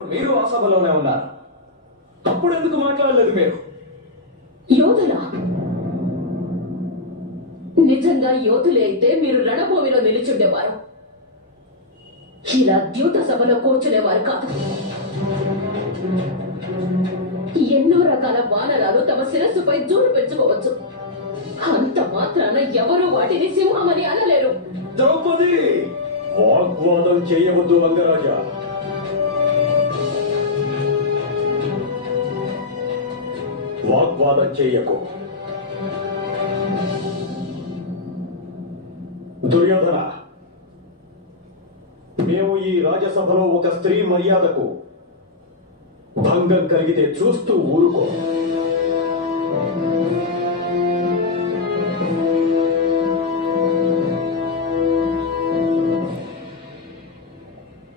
మీరు ఆ సభలోనే ఉన్నారు. అప్పుడు ఎందుకు మాట్లాడలేదు మీరు? యోధులా? నిజంగా యోధులే అయితే మీరు రణభూమిలో నిలిచుండేవారు. ఇలా ద్యూత సభలో కూర్చునేవారు కాదు. ఎన్నో రకాల వానరాలు తమ శిరస్సుపై జూడు పెంచుకోవచ్చు. అంత మాత్రాన ఎవరూ వాటిని సింహమని అనలేరు. ద్రౌపది, వాగ్వాదం చేయవద్దు రంగరాజా. వాగ్వాదం చేయకు. దుర్యోధన, మేము ఈ రాజసభలో ఒక స్త్రీ మర్యాదకు భంగం కలిగితే చూస్తూ ఊరుకో.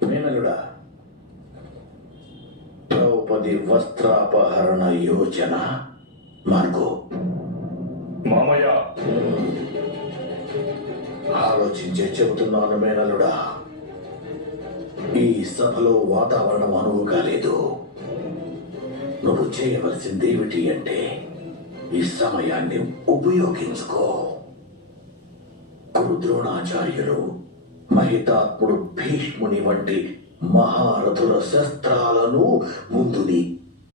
మేనలుడా, ద్రౌపది వస్త్రాపహరణ యోచన మార్గో. మామయ్య, ఆలోచించే చెబుతున్నాను మేనలుడా. ఈ సభలో వాతావరణం అనువుగా లేదు. నువ్వు చేయవలసింది ఏమిటి అంటే ఈ సమయాన్ని ఉపయోగించుకో. గురు ద్రోణాచార్యులు, మహితాత్ముడు భీష్ముని వంటి మహారథుల శస్త్రాలను ముందు నీ